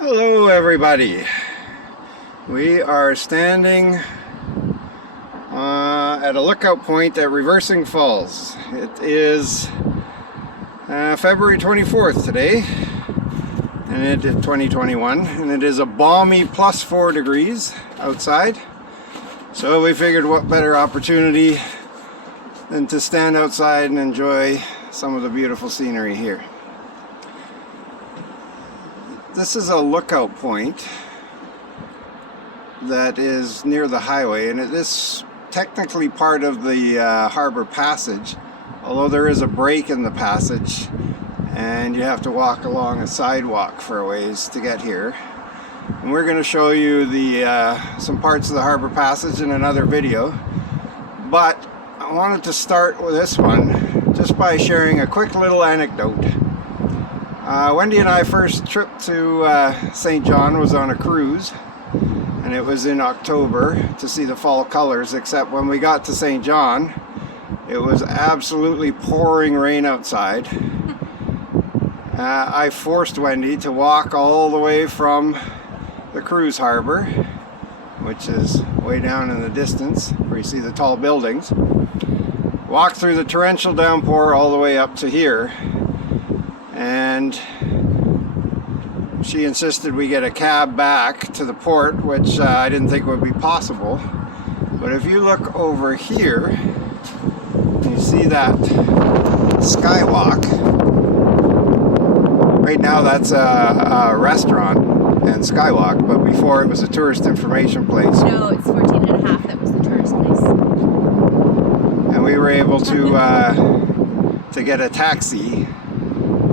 Hello everybody. We are standing at a lookout point at Reversing Falls. It is February 24th today, and it is 2021, and it is a balmy +4 degrees outside. So we figured what better opportunity than to stand outside and enjoy some of the beautiful scenery here. This is a lookout point that is near the highway, and it is technically part of the harbor passage, although there is a break in the passage and you have to walk along a sidewalk for a ways to get here. And we're going to show you some parts of the harbor passage in another video, but I wanted to start with this one just by sharing a quick little anecdote. Wendy and I first trip to St. John was on a cruise, and it was in October to see the fall colors, except when we got to St. John it was absolutely pouring rain outside. I forced Wendy to walk all the way from the cruise harbor, which is way down in the distance where you see the tall buildings, walk through the torrential downpour all the way up to here. And she insisted we get a cab back to the port, which I didn't think would be possible. But if you look over here, you see that skywalk. Right now that's a restaurant and skywalk, but before it was a tourist information place. No, it's 14.5 that was the tourist place. And we were able to get a taxi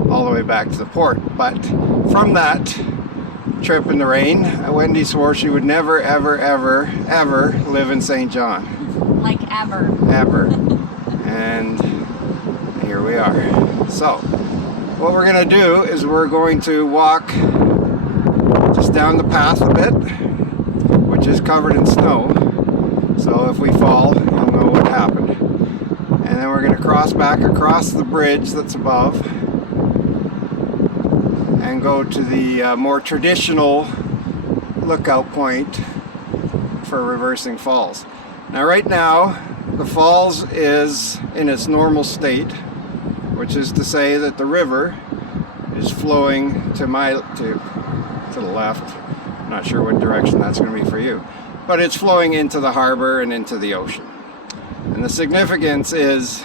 all the way back to the port. But from that trip in the rain, Wendy swore she would never ever live in St. John. Like ever. And here we are. So what we're going to do is we're going to walk just down the path a bit, which is covered in snow, so if we fall you'll know what happened. And then we're going to cross back across the bridge that's above and go to the more traditional lookout point for Reversing Falls. Now right now the falls is in its normal state, which is to say that the river is flowing to the left. I'm not sure what direction that's going to be for you, but it's flowing into the harbor and into the ocean. And the significance is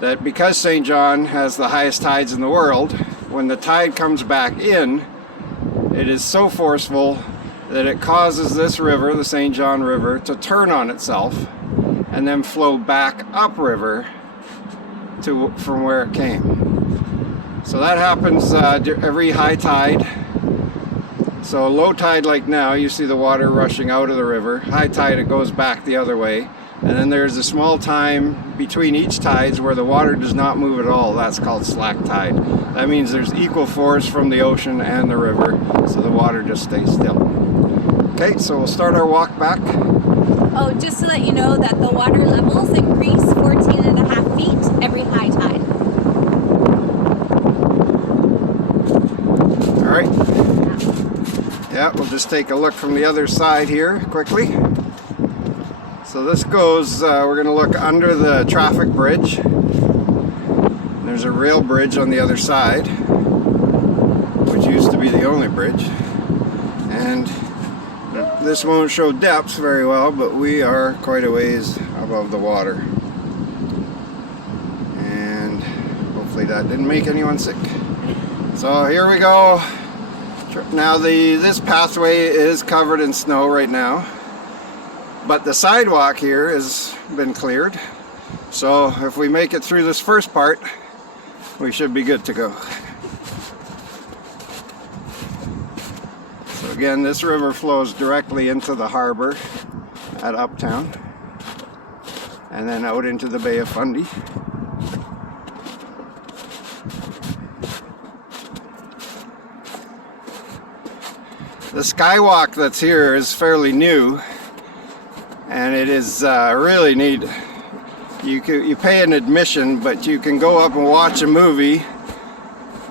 that because St. John has the highest tides in the world, when the tide comes back in, it is so forceful that it causes this river, the St. John River, to turn on itself and then flow back upriver from where it came. So that happens every high tide. So low tide like now, you see the water rushing out of the river. High tide, it goes back the other way. And then there's a small time between each tides where the water does not move at all. That's called slack tide. That means there's equal force from the ocean and the river, so the water just stays still. Okay, so we'll start our walk back. Oh, just to let you know that the water levels increase 14.5 feet every high tide. All right. Yeah, we'll just take a look from the other side here quickly. So this goes, we're going to look under the traffic bridge. There's a rail bridge on the other side, which used to be the only bridge. And this won't show depths very well, but we are quite a ways above the water. And hopefully that didn't make anyone sick. So here we go. Now this pathway is covered in snow right now, but the sidewalk here has been cleared. So if we make it through this first part, we should be good to go. So again, this river flows directly into the harbor at Uptown and then out into the Bay of Fundy. The skywalk that's here is fairly new, and it is really neat. You pay an admission, but you can go up and watch a movie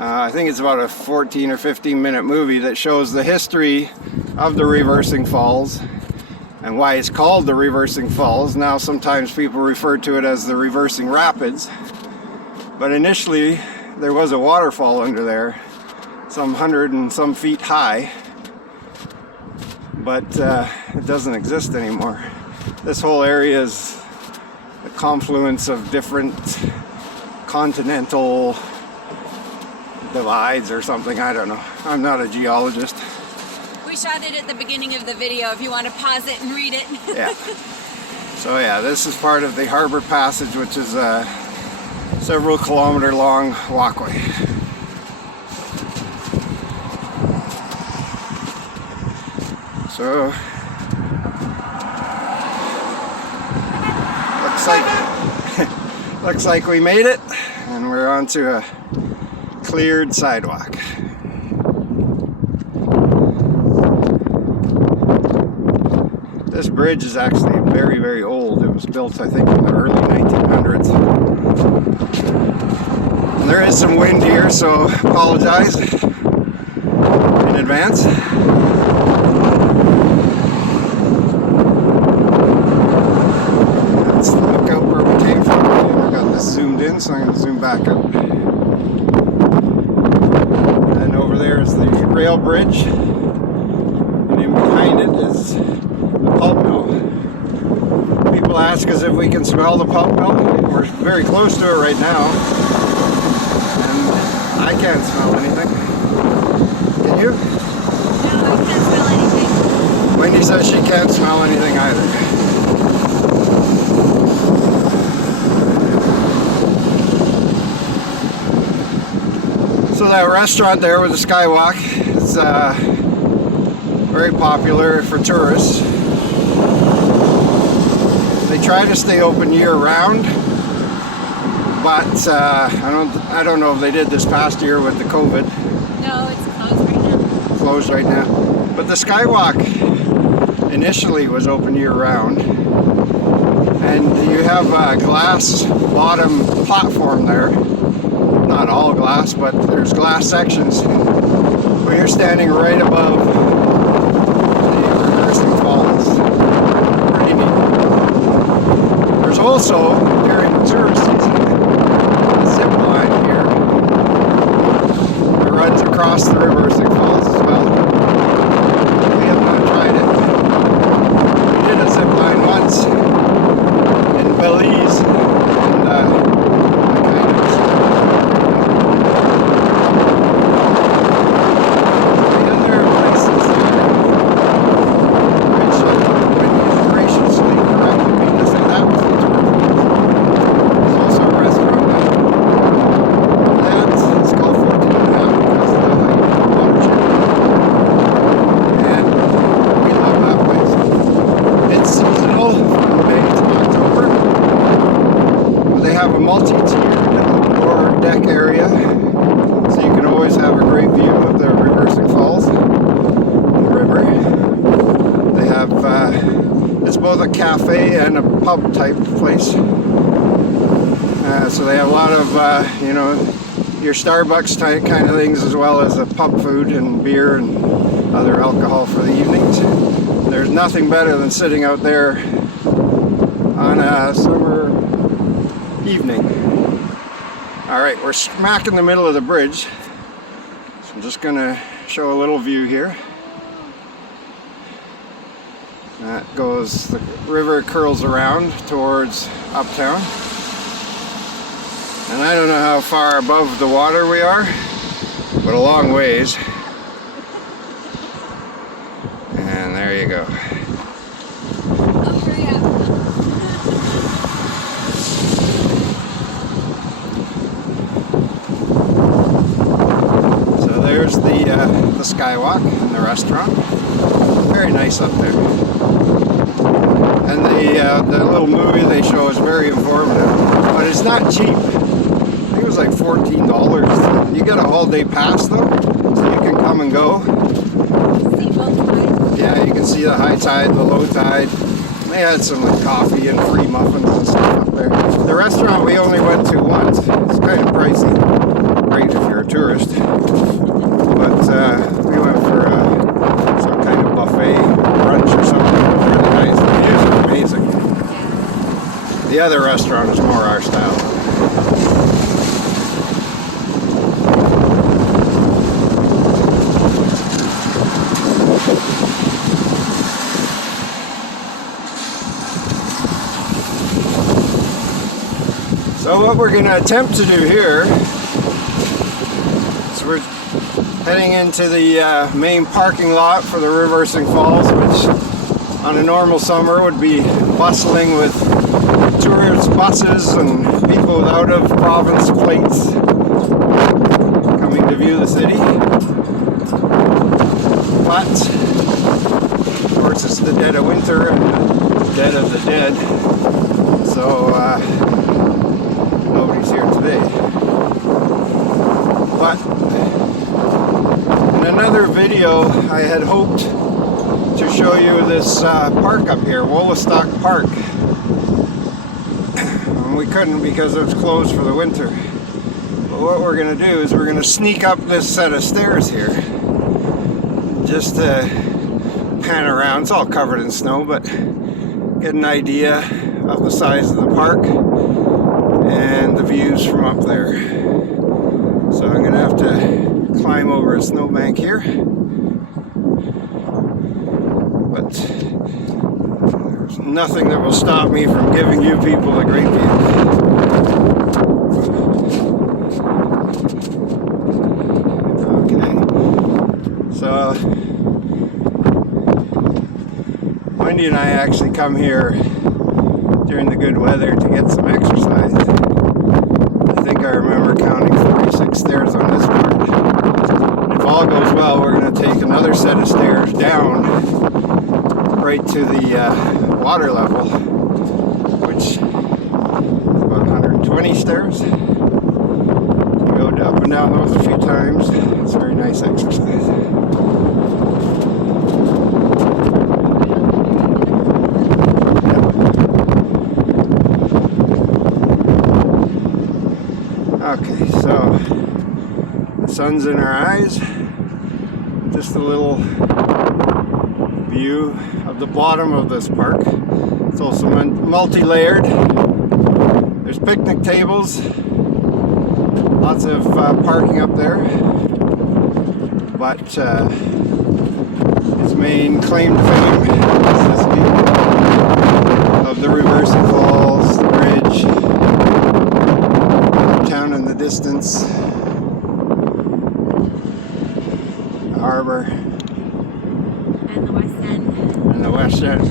I think it's about a 14 or 15 minute movie that shows the history of the reversing falls and why it's called the reversing falls. Now sometimes people refer to it as the reversing rapids, but initially there was a waterfall under there, some 100 and some feet high, but it doesn't exist anymore. This whole area is a confluence of different continental divides or something. I don't know. I'm not a geologist. We shot it at the beginning of the video if you want to pause it and read it. Yeah. So yeah, this is part of the Harbor Passage, which is a several kilometer long walkway. So looks like we made it, and we're onto a cleared sidewalk. This bridge is actually very, very old. It was built, I think, in the early 1900s. And there is some wind here, so apologize in advance. Let's look out where we came from. I've got this zoomed in, so I'm going to zoom back up. And over there is the rail bridge. And in behind it is the pulp mill. People ask us if we can smell the pulp mill. We're very close to it right now. And I can't smell anything. Can you? No, I can't smell anything. Wendy says she can't smell anything either. So that restaurant there with the skywalk is very popular for tourists. They try to stay open year round, but I don't know if they did this past year with the COVID. No, it's closed right now. Closed right now. But the skywalk initially was open year round, and you have a glass bottom platform there. Not all glass, but there's glass sections. But you're standing right above the reversing falls. Pretty neat. There's also, during the tourist season, a zip line here that runs across the reversing falls as well. We have not tried it. We did a zip line once in Belize, and it's both a cafe and a pub type place. So they have a lot of, your Starbucks type kind of things, as well as the pub food and beer and other alcohol for the evenings. There's nothing better than sitting out there on a summer evening. Alright, we're smack in the middle of the bridge. So I'm just going to show a little view here. That goes, the river curls around towards uptown. And I don't know how far above the water we are, but a long ways. And there you go. Oh, hurry up. So there's the skywalk and the restaurant. Very nice up there. And the little movie they show is very informative, but it's not cheap. I think it was like $14. You get a all-day pass though, so you can come and go. See both sides? Yeah, you can see the high tide, the low tide. They had some like coffee and free muffins and stuff up there. The restaurant we only went to once. It's kind of pricey. Great if you're a tourist. But we went for some kind of buffet brunch or something. It was really nice. The views are amazing. The other restaurant is more our style. So what we're going to attempt to do here is we're heading into the main parking lot for the Reversing Falls, which on a normal summer would be bustling with tourist buses and people with out of province plates coming to view the city. But of course it's the dead of winter and the dead of the dead, so nobody's here today. But in another video I had hoped to show you this park up here, Wollastock Park. And we couldn't because it was closed for the winter. But what we're going to do is we're going to sneak up this set of stairs here just to pan around. It's all covered in snow, but get an idea of the size of the park and the views from up there. So I'm going to have to climb over a snowbank here, but there's nothing that will stop me from giving you people a great view. Okay, so Wendy and I actually come here during the good weather to get some exercise. I think I remember counting 46 stairs on this part. If all goes well, we're going to take another set of stairs down right to the water level, which is about 120 stairs. We go up and down those a few times. It's a very nice exercise. Okay, so the sun's in our eyes. Just a little view of the bottom of this park. It's also multi-layered. There's picnic tables, lots of parking up there. But its main claim to fame is this view of the Reversing Falls, the bridge, town in the distance, the harbor, And the West End. and the West End.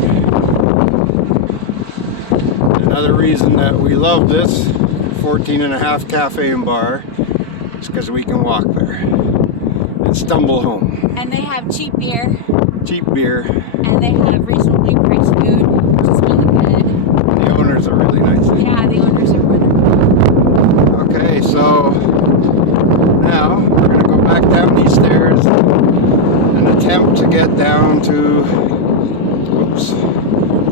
Another reason that we love this 14.5 cafe and bar is because we can walk there and stumble home. And they have cheap beer. Cheap beer. And they have reasonably priced food, which is really good. The owners are really nice. Yeah, the owners are wonderful. Okay, so now we're going to go back down these stairs and attempt to get down to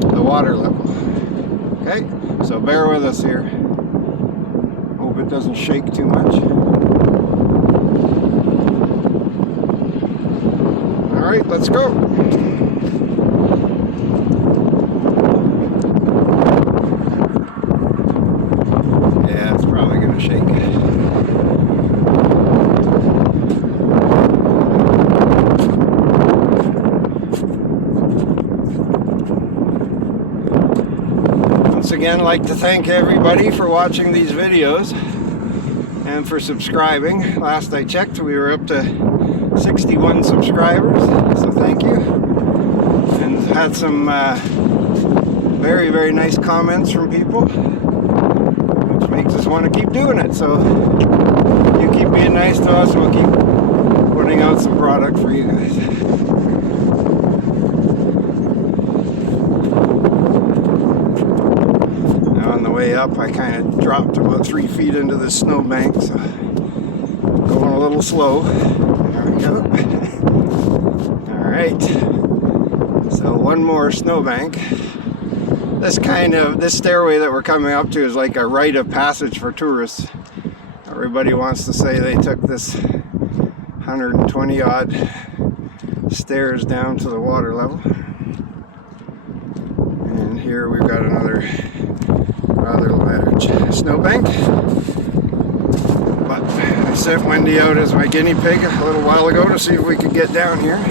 the water level. Okay, so bear with us here. Hope it doesn't shake too much. Alright, let's go. Yeah, it's probably going to shake. Once again, I'd like to thank everybody for watching these videos and for subscribing. Last I checked, we were up to 61 subscribers, so thank you. And had some very, very nice comments from people, which makes us want to keep doing it. So you keep being nice to us, we'll keep putting out some product for you guys. Now on the way up, I kind of dropped about 3 feet into the snowbank, so going a little slow. There we go. Alright. So one more snowbank. This stairway that we're coming up to is like a rite of passage for tourists. Everybody wants to say they took this 120 odd stairs down to the water level. And here we've got another rather large snowbank. But I sent Wendy out as my guinea pig a little while ago to see if we could get down here.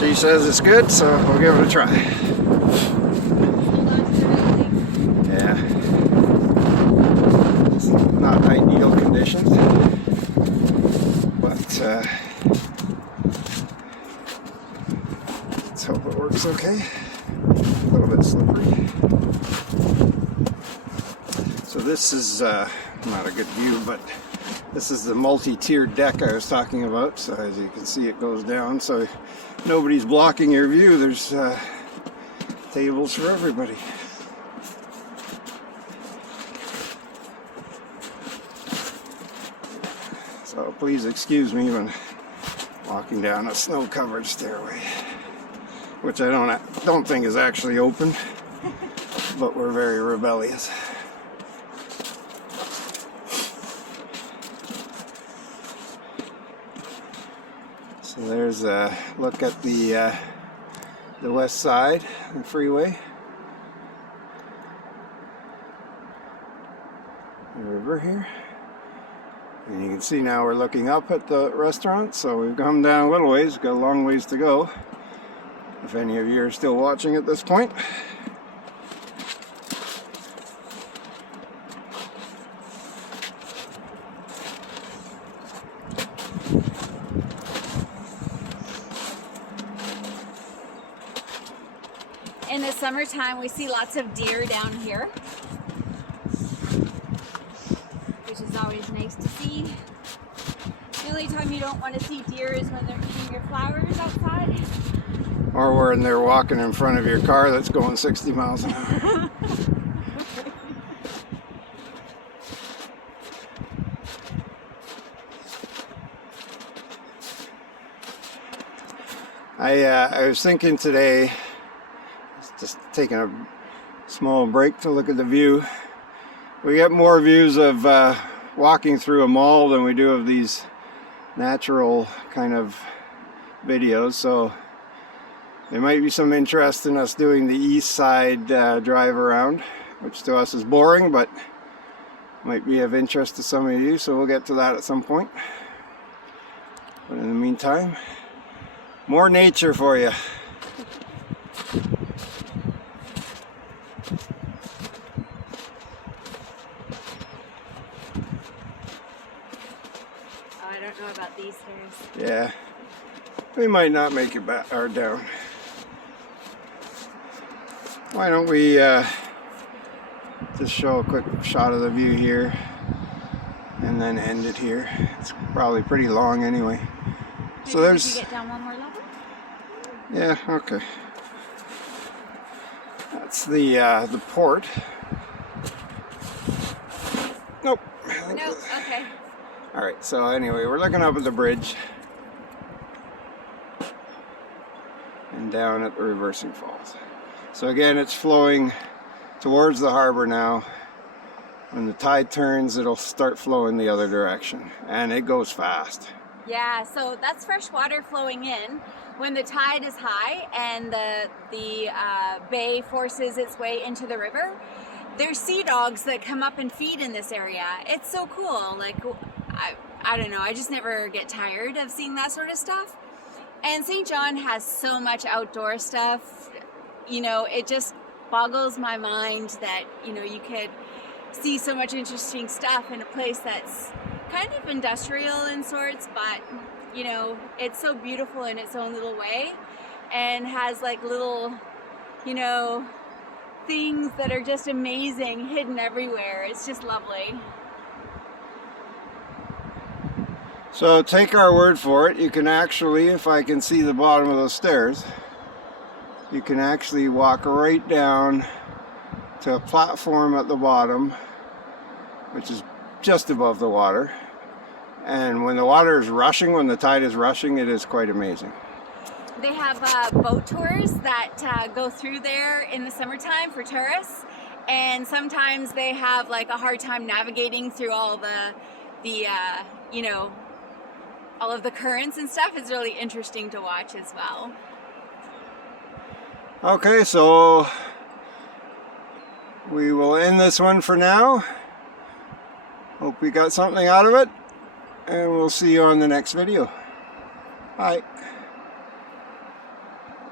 She says it's good, so we'll give it a try. Yeah. It's not ideal conditions, but let's hope it works okay. A little bit slippery. So this is not a good view, but this is the multi-tiered deck I was talking about. So as you can see, it goes down, so nobody's blocking your view. There's tables for everybody. So please excuse me when walking down a snow-covered stairway, which I don't think is actually open, but we're very rebellious. So there's a look at the west side of the freeway, the river here. And you can see now we're looking up at the restaurant, so we've come down a little ways, got a long ways to go, if any of you are still watching at this point. In the summertime, we see lots of deer down here, which is always nice to see. The only time you don't want to see deer is when they're eating your flowers outside. Or when they're walking in front of your car that's going 60 miles an hour. I was thinking today, just taking a small break to look at the view. We get more views of walking through a mall than we do of these natural kind of videos, so there might be some interest in us doing the east side drive around, which to us is boring, but might be of interest to some of you, so we'll get to that at some point. But in the meantime, more nature for you. I don't know about these stairs. Yeah, we might not make it back or down. Why don't we just show a quick shot of the view here and then end it here. It's probably pretty long anyway. Maybe So there's... we can get down one more level? Yeah, okay. That's the port. Nope. Nope, okay. Alright, so anyway, we're looking up at the bridge and down at the reversing falls. So again, it's flowing towards the harbor now. When the tide turns, it'll start flowing the other direction, and it goes fast. Yeah, so that's fresh water flowing in. When the tide is high and the bay forces its way into the river, there's sea dogs that come up and feed in this area. It's so cool. Like, I don't know, I just never get tired of seeing that sort of stuff. And St. John has so much outdoor stuff. You know, it just boggles my mind that, you know, you could see so much interesting stuff in a place that's kind of industrial in sorts, but you know, it's so beautiful in its own little way and has like little, you know, things that are just amazing hidden everywhere. It's just lovely. So take our word for it, you can actually, if I can see the bottom of those stairs, you can actually walk right down to a platform at the bottom, which is just above the water. And when the water is rushing, when the tide is rushing, it is quite amazing. They have boat tours that go through there in the summertime for tourists, and sometimes they have like a hard time navigating through all the the you know, all of the currents and stuff is really interesting to watch as well. Okay, so we will end this one for now. Hope we got something out of it, and we'll see you on the next video. Bye.